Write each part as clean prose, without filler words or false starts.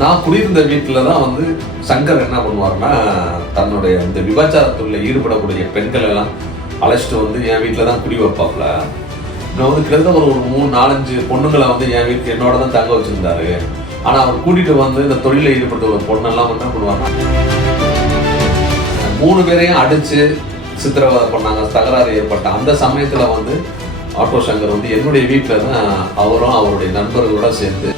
நான் குடியிருந்த வீட்டில் தான் வந்து சங்கர் என்ன பண்ணுவாருன்னா தன்னுடைய இந்த விபச்சாரத்தில் ஈடுபடக்கூடிய பெண்கள் எல்லாம் அழைச்சிட்டு வந்து என் வீட்டில் தான் குடி வைப்பாப்புல. நான் வந்து கிட்டத்தட்ட ஒரு 3-4-5 பொண்ணுங்களை வந்து என் வீட்டு என்னோட தான் தங்க வச்சிருந்தாரு. ஆனால் அவர் கூட்டிகிட்டு வந்து இந்த தொழிலில் ஈடுபட்ட ஒரு பொண்ணெல்லாம் என்ன பண்ணுவாங்க, 3 பேரையும் அடித்து சித்திரவதை பண்ணாங்க. தகராறு ஏற்பட்ட அந்த சமயத்தில் வந்து ஆட்டோ சங்கர் வந்து என்னுடைய வீட்டில் தான் அவரும் அவருடைய நண்பர்களோட சேர்ந்து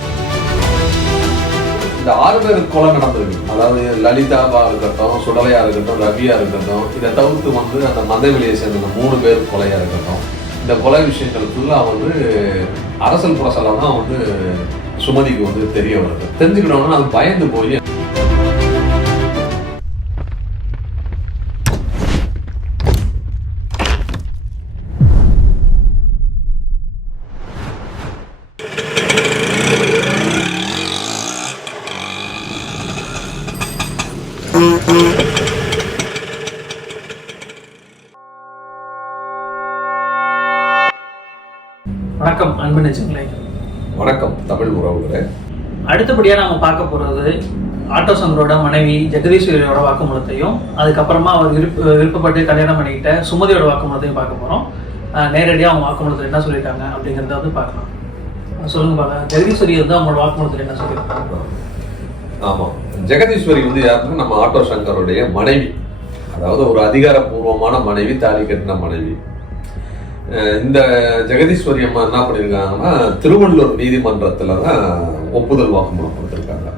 இந்த 6 பேர் கொலை நடந்திருக்கு. அதாவது லலிதாவா இருக்கட்டும், சுடலையா இருக்கட்டும், ரவியா இருக்கட்டும், இதை தவிர்த்து வந்து அந்த மந்தவெளியை சேர்ந்த 3 பேர் கொலையா இருக்கட்டும், இந்த கொலை விஷயங்கள் ஃபுல்லாக வந்து அரசல் புரசலாக தான் வந்து சுமதிக்கு வந்து தெரிய வருது. தெரிஞ்சுக்கணும்னா அது பயந்து போய் வணக்கம் அன்பு நெஞ்சங்களே. வணக்கம் தமிழ் உறவுகளே. அடுத்தபடியாக நம்ம பார்க்க போகிறது ஆட்டோ சங்கரோட மனைவி ஜெகதீஸ்வரியோட வாக்குமூலத்தையும், அதுக்கப்புறமா அவர் விருப்பப்பட்டு கல்யாணம் பண்ணிக்கிட்ட சுமதியோட வாக்குமூலத்தையும் பார்க்க போகிறோம். நேரடியாக அவங்க வாக்குமூலத்தில் என்ன சொல்லியிருக்காங்க அப்படிங்கிறத வந்து பார்க்கலாம். சொல்லுங்க பார்க்கலாம், ஜெகதீஸ்வரி வந்து அவங்களோட வாக்குமூலத்தில் என்ன சொல்லியிருக்காங்க? ஆமாம், ஜெகதீஸ்வரி வந்து யாருன்னா நம்ம ஆட்டோ சங்கருடைய மனைவி, அதாவது ஒரு அதிகாரப்பூர்வமான மனைவி, தாலி கட்டின மனைவி. இந்த ஜெகதீஸ்வரி அம்மா என்ன பண்ணியிருக்காங்கன்னா திருவள்ளூர் நீதிமன்றத்தில் தான் ஒப்புதல் வாக்குமூலம் கொடுத்துருக்காங்க.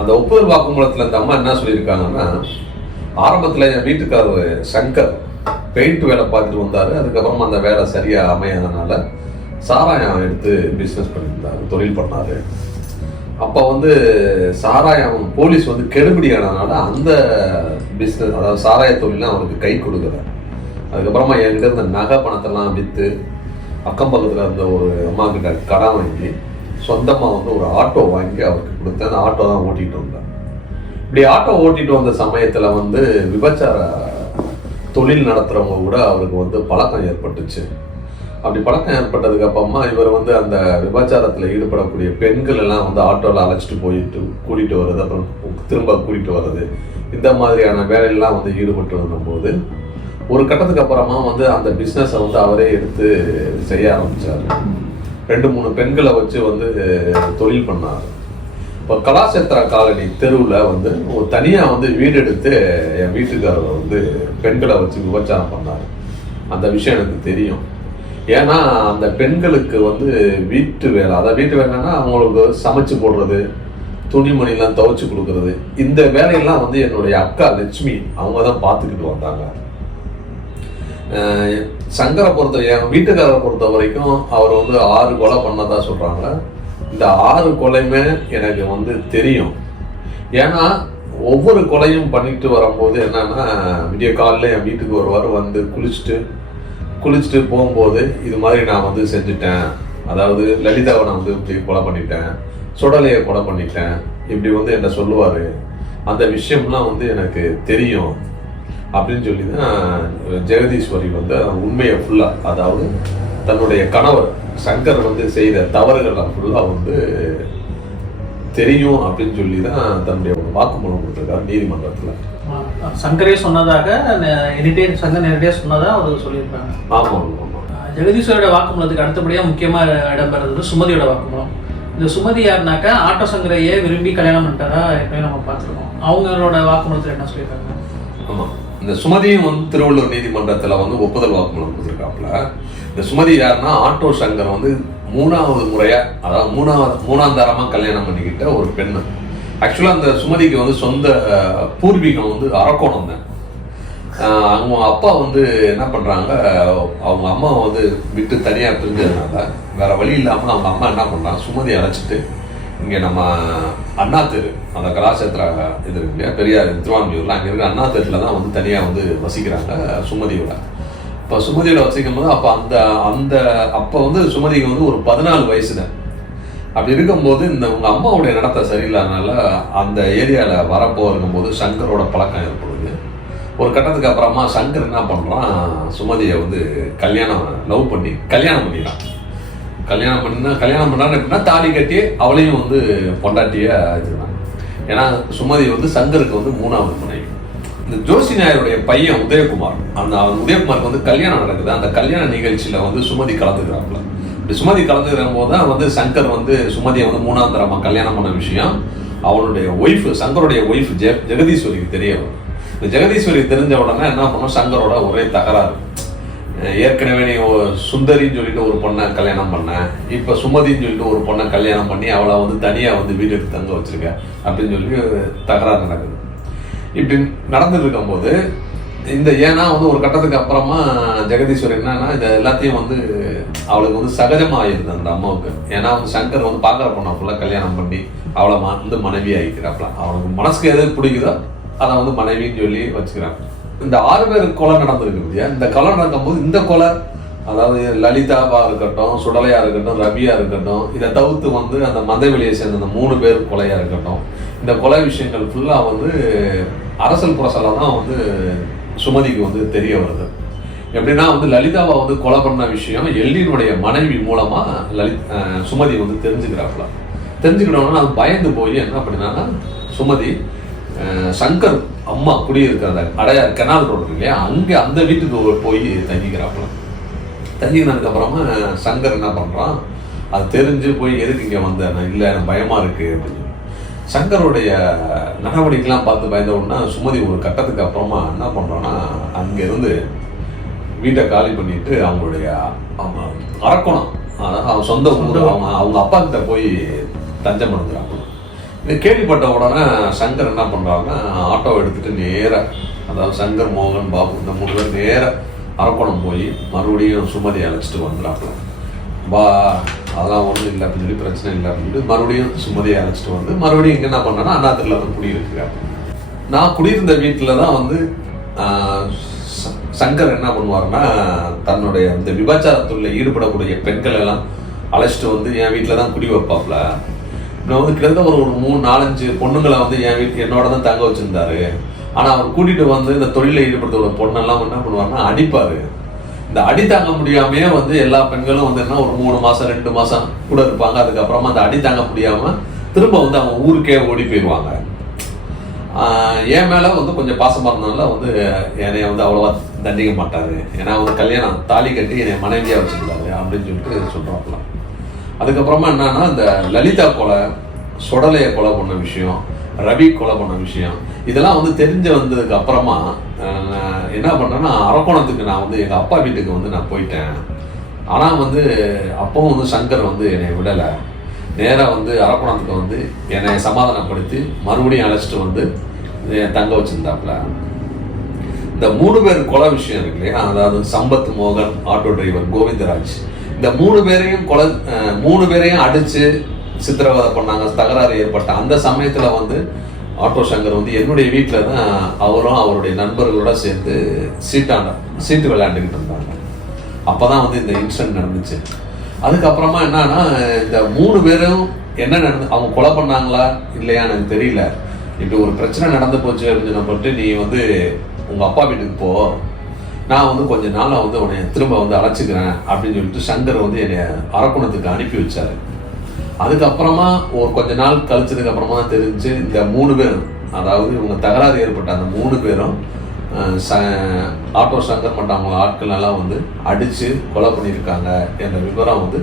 அந்த ஒப்புதல் வாக்குமூலத்தில் இந்த அம்மா என்ன சொல்லியிருக்காங்கன்னா, ஆரம்பத்தில் என் வீட்டுக்காரர் சங்கர் பெயிண்ட் வேலை பார்த்துட்டு வந்தார். அதுக்கப்புறமா அந்த வேலை சரியாக அமையாதனால சாராயம் எடுத்து பிஸ்னஸ் பண்ணியிருந்தார், தொழில் பண்ணார். அப்போ வந்து சாராயம் போலீஸ் வந்து கெடுபிடியானதுனால அந்த பிஸ்னஸ், அதாவது சாராய தொழிலாம் அவருக்கு கை கொடுக்குறாரு. அதுக்கப்புறமா என்கிட்ட இருந்த நகை பணத்தெல்லாம் விற்று அக்கம் பக்கத்தில் இருந்த ஒரு அம்மா கிட்ட கடன் வாங்கி சொந்தமாக வந்து ஒரு ஆட்டோ வாங்கி அவருக்கு கொடுத்து அந்த ஆட்டோ தான் ஓட்டிகிட்டு வந்தேன். இப்படி ஆட்டோ ஓட்டிகிட்டு வந்த சமயத்தில் வந்து விபச்சார தொழில் நடத்துகிறவங்க கூட அவருக்கு வந்து பழக்கம் ஏற்பட்டுச்சு. அப்படி பழக்கம் ஏற்பட்டதுக்கு அப்புறமா இவர் வந்து அந்த விபச்சாரத்தில் ஈடுபடக்கூடிய பெண்கள் எல்லாம் வந்து ஆட்டோவில் அழைச்சிட்டு போயிட்டு கூட்டிகிட்டு வர்றது, அப்புறம் திரும்ப கூட்டிகிட்டு வர்றது, இந்த மாதிரியான வேலையெல்லாம் வந்து ஈடுபட்டு வந்தபோது ஒரு கட்டத்துக்கு அப்புறமா வந்து அந்த பிஸ்னஸை வந்து அவரே எடுத்து செய்ய ஆரம்பித்தார். 2-3 பெண்களை வச்சு வந்து தொழில் பண்ணார். இப்போ கலாசேத்ரா காலனி தெருவில் வந்து ஒரு தனியாக வந்து வீடு எடுத்து என் வீட்டுக்காரர் வந்து பெண்களை வச்சு விபச்சாரம் பண்ணார். அந்த விஷயம் எனக்கு தெரியும். ஏன்னா அந்த பெண்களுக்கு வந்து வீட்டு வேலை, அதாவது வீட்டு வேலைன்னா அவங்களுக்கு சமைச்சு போடுறது, துணிமணிலாம் துவைச்சு கொடுக்கறது, இந்த வேலையெல்லாம் வந்து என்னுடைய அக்கா லட்சுமி அவங்க தான் பார்த்துக்கிட்டு வந்தாங்க. சங்கரை என் வீட்டுக்காரரை பொறுத்த வரைக்கும் அவர் வந்து 6 கொலை பண்ணதா சொல்கிறாங்க. இந்த 6 கொலையுமே எனக்கு வந்து தெரியும். ஏன்னா ஒவ்வொரு கொலையும் பண்ணிட்டு வரும்போது என்னன்னா, விடிய காலில் என் வீட்டுக்கு வருவார், வந்து குளிச்சுட்டு போகும்போது இது மாதிரி நான் வந்து செஞ்சுட்டேன், அதாவது லலிதாவை நான் வந்து இப்படி கொலை பண்ணிட்டேன், சுடலையை கொலை பண்ணிட்டேன், இப்படி வந்து என்ன சொல்லுவார். அந்த விஷயம்லாம் வந்து எனக்கு தெரியும் அப்படின்னு சொல்லி தான் ஜெகதீஸ்வரி வந்து உண்மையை ஃபுல்லாக, அதாவது தன்னுடைய கணவர் சங்கர் வந்து செய்த தவறுகள் ஃபுல்லாக வந்து தெரியும் அப்படின்னு சொல்லி தான் தன்னுடைய வாக்குமூலம் கொடுத்துருக்காரு நீதிமன்றத்தில். சங்கரே சொன்னதாக சங்கர் நேரடியாக சொன்னதாக அவர் சொல்லியிருக்காங்க. ஆமாம் ஆமாம். ஜெகதீஸ்வரியோட வாக்குமூலத்துக்கு அடுத்தபடியாக முக்கியமாக இடம்பெறது சுமதியோட வாக்குமூலம். இந்த சுமதி யாருனாக்கா ஆட்டோ சங்கரையே விரும்பி கல்யாணம் பண்ணிட்டாரா எப்பயும் நம்ம பார்த்துருக்கோம். அவங்களோட வாக்குமூலத்தில் என்ன சொல்லியிருக்காங்க? ஆமாம், இந்த சுமதியும் வந்து திருவள்ளூர் நீதிமன்றத்தில் வந்து ஒப்புதல் வாக்குமூலம் கொடுத்துருக்காப்புல. இந்த சுமதி யாருன்னா ஆட்டோ சங்கர் வந்து 3வது முறையாக, அதாவது மூணாம் தரமாக கல்யாணம் பண்ணிக்கிட்ட ஒரு பெண்ணு. ஆக்சுவலாக அந்த சுமதிக்கு வந்து சொந்த பூர்வீகம் வந்து அரக்கோணம் தான். அவங்க அப்பா வந்து என்ன பண்ணுறாங்க, அவங்க அம்மா வந்து விட்டு தனியாக பிரிஞ்சதுனால வேற வழி இல்லாமல் அவங்க அம்மா என்ன பண்ணுறாங்க, சுமதி அழைச்சிட்டு இங்கே நம்ம அண்ணா தெரு, அந்த கலாசேத்ரா இது இருக்கு இல்லையா, பெரியார் திருவான்மியூரில், அங்கே இருக்கிற அண்ணா தெருவில் தான் வந்து தனியாக வந்து வசிக்கிறாங்க சுமதியோட. இப்போ சுமதியோட வசிக்கும் போது அப்போ வந்து சுமதிக்கு வந்து ஒரு 14 வயசு தான். அப்படி இருக்கும்போது இந்த உங்கள் அம்மாவுடைய நடத்தை சரியில்லாதனால அந்த ஏரியாவில் வரப்போ இருக்கும்போது சங்கரோட பழக்கம் ஏற்படுது. ஒரு கட்டத்துக்கு அப்புறமா சங்கர் என்ன பண்ணுறான், சுமதியை வந்து லவ் பண்ணி கல்யாணம் பண்ணிடலாம். கல்யாணம் பண்ணான்னு எப்படின்னா தாலி கட்டி அவளையும் வந்து பொண்டாட்டியை வச்சுருக்காங்க. ஏன்னா சுமதி வந்து சங்கருக்கு வந்து 3வது மனைவி. இந்த ஜோஷி நாயருடைய பையன் உதயகுமார், அவன் உதயகுமாருக்கு வந்து கல்யாணம் நடக்குது. அந்த கல்யாண நிகழ்ச்சியில வந்து சுமதி கலந்துக்கிறாப்புல. இப்படி சுமதி கலந்துக்கிற போது தான் வந்து சங்கர் வந்து சுமதியை வந்து 3ஆம் தரமா கல்யாணம் பண்ண விஷயம் அவனுடைய ஒய்ஃப், சங்கருடைய ஒய்ஃப் ஜெகதீஸ்வரிக்கு தெரிய வரும். இந்த ஜெகதீஸ்வரி தெரிஞ்ச உடனே என்ன பண்ணும், சங்கரோட ஒரே தகராறு. ஏற்கனவே நீ சுந்தரின்னு சொல்லிட்டு ஒரு பொண்ணை கல்யாணம் பண்ண, இப்போ சுமதின்னு சொல்லிட்டு ஒரு பொண்ணை கல்யாணம் பண்ணி அவளை வந்து தனியாக வந்து வீடு எடுத்து தங்க வச்சிருக்க அப்படின்னு சொல்லி தகராறு நடக்குது. இப்படி நடந்துட்டு இருக்கும்போது ஏன்னா வந்து ஒரு கட்டத்துக்கு அப்புறமா ஜெகதீஸ்வரி என்னன்னா இது எல்லாத்தையும் வந்து அவளுக்கு வந்து சகஜமாக ஆயிடுது அந்த அம்மாவுக்கு. ஏன்னா வந்து சங்கர் வந்து பார்க்குற பொண்ணை ஃபுல்லாக கல்யாணம் பண்ணி அவளை வந்து மனைவி ஆகிக்கிறாப்ல. அவனுக்கு மனசுக்கு எது பிடிக்குதோ அதை வந்து மனைவின்னு சொல்லி வச்சுக்கிறாங்க. இந்த 6 பேர் கொலை நடந்திருக்கு இல்லையா, இந்த கொலை நடக்கும்போது இந்த கொலை, அதாவது லலிதாவா இருக்கட்டும், சுடலையா இருக்கட்டும், ரபியா இருக்கட்டும், இதை தவிர்த்து வந்து அந்த மந்தவெளியை சேர்ந்த அந்த 3 பேர் கொலையா இருக்கட்டும், இந்த கொலை விஷயங்கள் ஃபுல்லா வந்து அரசல் புரசலா தான் வந்து சுமதிக்கு வந்து தெரிய வருது. எப்படின்னா வந்து லலிதாவை வந்து கொலை பண்ண விஷயம் எல்லினுடைய மனைவி மூலமா சுமதி வந்து தெரிஞ்சுக்கிறாப்புல. தெரிஞ்சுக்கிட்டோம்னா அது பயந்து போய் என்ன பண்ணினா சுமதி சங்கர் அம்மா குடியிருக்கிற அடையார் கெனால் ரோடு இல்லையா, அங்கே அந்த வீட்டுக்கு போய் தங்கிக்கிறாப்புல. தங்கினதுக்கு அப்புறமா சங்கர் என்ன பண்றான், அது தெரிஞ்சு போய் எதுக்கு இங்கே வந்தேன், இல்லை எனக்கு பயமா இருக்கு அப்படின்னு. சங்கருடைய நடவடிக்கைலாம் பார்த்து பயந்த உடனே சுமதி ஒரு கட்டத்துக்கு அப்புறமா என்ன பண்றான்னா அங்கிருந்து வீட்டை காலி பண்ணிட்டு அவங்களுடைய அரக்கோணம், அவன் சொந்த ஊர், அவங்க அப்பா கிட்ட போய் தஞ்சம் பண்ணுறாங்க. இது கேள்விப்பட்ட உடனே சங்கர் என்ன பண்றாங்கன்னா ஆட்டோ எடுத்துட்டு நேராக, அதாவது சங்கர், மோகன், பாபு இந்த 3 பேர் நேராக அரக்கோணம் போய் மறுபடியும் சுமதியை அழைச்சிட்டு வந்துடுறாப்புல. அதெல்லாம் ஒன்றும் இல்லை அப்படின்னு சொல்லி, பிரச்சனை இல்லை அப்படின்னு மறுபடியும் சுமதியை அழைச்சிட்டு வந்து மறுபடியும் இங்கே என்ன பண்ணேன்னா அண்ணாத்துல தான் குடியிருக்கிறாங்க. நான் குடியிருந்த வீட்டில் தான் வந்து சங்கர் என்ன பண்ணுவாருன்னா தன்னுடைய இந்த விபச்சாரத்துல ஈடுபடக்கூடிய பெண்கள் எல்லாம் அழைச்சிட்டு வந்து என் வீட்டில் தான் குடி வைப்பாப்புல. நான் வந்து கிட்டத்தட்ட ஒரு 3-4-5 பொண்ணுங்களை வந்து என்னோட தான் தங்க வச்சிருந்தாரு. ஆனால் அவர் கூட்டிட்டு வந்து இந்த தொழிலை ஈடுபடுத்த பொண்ணெல்லாம் என்ன பண்ணுவாருன்னா அடிப்பாரு. இந்த அடி தாங்க முடியாமையே வந்து எல்லா பெண்களும் வந்து என்ன ஒரு 3 மாசம் 2 மாசம் கூட இருப்பாங்க. அதுக்கப்புறமா அந்த அடி தாங்க முடியாம திரும்ப வந்து அவங்க ஊருக்கே ஓடி போயிடுவாங்க. என் மேல வந்து கொஞ்சம் பாசமா இருந்ததுனால வந்து என்னைய வந்து அவ்வளவா தண்டிக்க மாட்டாரு. ஏன்னா வந்து கல்யாணம் தாலி கட்டி என்னை மனைவியா வச்சிருந்தாரு அப்படின்னு சொல்லிட்டு சொல்றாங்களாம். அதுக்கப்புறமா என்னன்னா இந்த லலிதா கொலை, சுடலையை கொலை பண்ண விஷயம், ரவி கொலை பண்ண விஷயம், இதெல்லாம் வந்து தெரிஞ்சு வந்ததுக்கு அப்புறமா என்ன பண்றேன்னா அரக்கோணத்துக்கு நான் வந்து எங்க அப்பா வீட்டுக்கு வந்து நான் போயிட்டேன். ஆனா வந்து அப்பவும் வந்து சங்கர் வந்து என்னை விடலை. நேராக வந்து அரக்கோணத்துக்கு வந்து என்னை சமாதானப்படுத்தி மறுபடியும் அழைச்சிட்டு வந்து தங்க வச்சிருந்தாப்புல. இந்த 3 பேர் கொலை விஷயம் இருக்கு இல்லையா, அதாவது சம்பத், மோகன், ஆட்டோ டிரைவர் கோவிந்தராஜ், இந்த 3 பேரையும் 3 பேரையும் அடிச்சு சித்திரவதை பண்ணாங்க. தகராறு ஏற்பட்ட அந்த சமயத்துல வந்து ஆட்டோ சங்கர் வந்து என்னுடைய வீட்டுல தான் அவரும் அவருடைய நண்பர்களோட சேர்ந்து சீட்டு விளையாண்டுக்கிட்டு இருந்தாங்க. அப்பதான் வந்து இந்த இன்சிடென்ட் நடந்துச்சு. அதுக்கப்புறமா என்னன்னா இந்த 3 பேரும் என்ன நடந்து, அவங்க கொலை பண்ணாங்களா இல்லையா எனக்கு தெரியல, இப்படி ஒரு பிரச்சனை நடந்து போச்சு அப்படின்னு சொல்லிட்டு நீ வந்து உங்க அப்பா வீட்டுக்கு போ, நான் வந்து கொஞ்ச நாளா வந்து உன்னை திரும்ப வந்து அழைச்சிக்கிறேன் அப்படின்னு சொல்லிட்டு சங்கர் வந்து என்னை அரக்கோணத்துக்கு அனுப்பி வச்சாரு. அதுக்கப்புறமா ஒரு கொஞ்ச நாள் கழிச்சதுக்கு அப்புறமா தான் தெரிஞ்சு இந்த 3 பேரும், அதாவது இவங்க தகராறு ஏற்பட்ட அந்த 3 பேரும் ஆட்டோ சங்கர் மற்றும் அவங்க ஆட்கள் எல்லாம் வந்து அடிச்சு கொலை பண்ணியிருக்காங்க என்ற விவரம் வந்து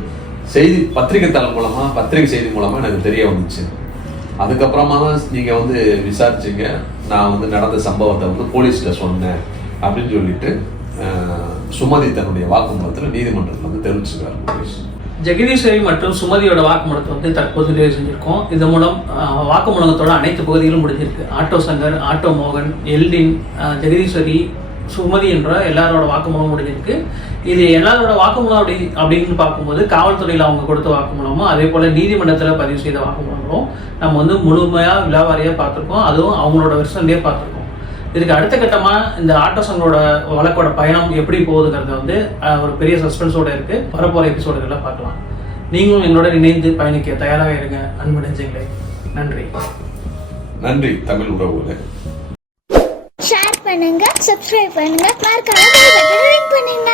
பத்திரிகை தளம் மூலமா, பத்திரிகை செய்தி மூலமா எனக்கு தெரிய வந்துச்சு. அதுக்கப்புறமா தான் நீங்க வந்து விசாரிச்சீங்க, நான் வந்து நடந்த சம்பவத்தை வந்து போலீஸ்ல சொன்னேன் அப்படின்னு சொல்லிட்டு சுமதி தன்னுடைய வாக்குமூலத்தில் நீதிமன்றத்தில் வந்து தெரிவிச்சுக்கிறார் போலீஸ். ஜெகதீஸ்வரி மற்றும் சுமதியோட வாக்குமூலத்தை வந்து தற்போது நிறைவு செஞ்சிருக்கோம். இது மூலம் வாக்குமூலத்தோட அனைத்து பகுதிகளும் முடிஞ்சிருக்கு. ஆட்டோ சங்கர், ஆட்டோ மோகன், எல்டின், ஜெகதீஸ்வரி, சுமதி என்ற எல்லாரோட வாக்குமூலம் முடிஞ்சிருக்கு. இது எல்லாரோட வாக்குமூலம் அப்படின்னு பார்க்கும்போது காவல்துறையில் அவங்க கொடுத்த வாக்குமூலமும் அதே போல நீதிமன்றத்தில் பதிவு செய்த வாக்குமூலமும் நம்ம வந்து முழுமையாக விலாவாரியாக பார்த்துருக்கோம். அதுவும் அவங்களோட வெர்ஷன்லேயே பார்த்துருக்கோம். இதுக்கு அடுத்த கட்டமாக இந்த ஆட்டோ சங்கரோட வழக்கோட பயணம் எப்படி போகுதுங்கிறத வந்து ஒரு பெரிய சஸ்பென்ஸோட இருக்கு. வரப்போகிற எபிசோடுகளில் பார்க்கலாம். நீங்களும் எங்களோட இணைந்து பயணிக்க தயாராக இருங்க அன்பு நெஞ்சங்களே. நன்றி. நன்றி தமிழ் உறவுகளே. ஷேர் பண்ணுங்க, சப்ஸ்கிரைப் பண்ணுங்க, மறக்காம பெல் பட்டனை கிளிக் பண்ணுங்க.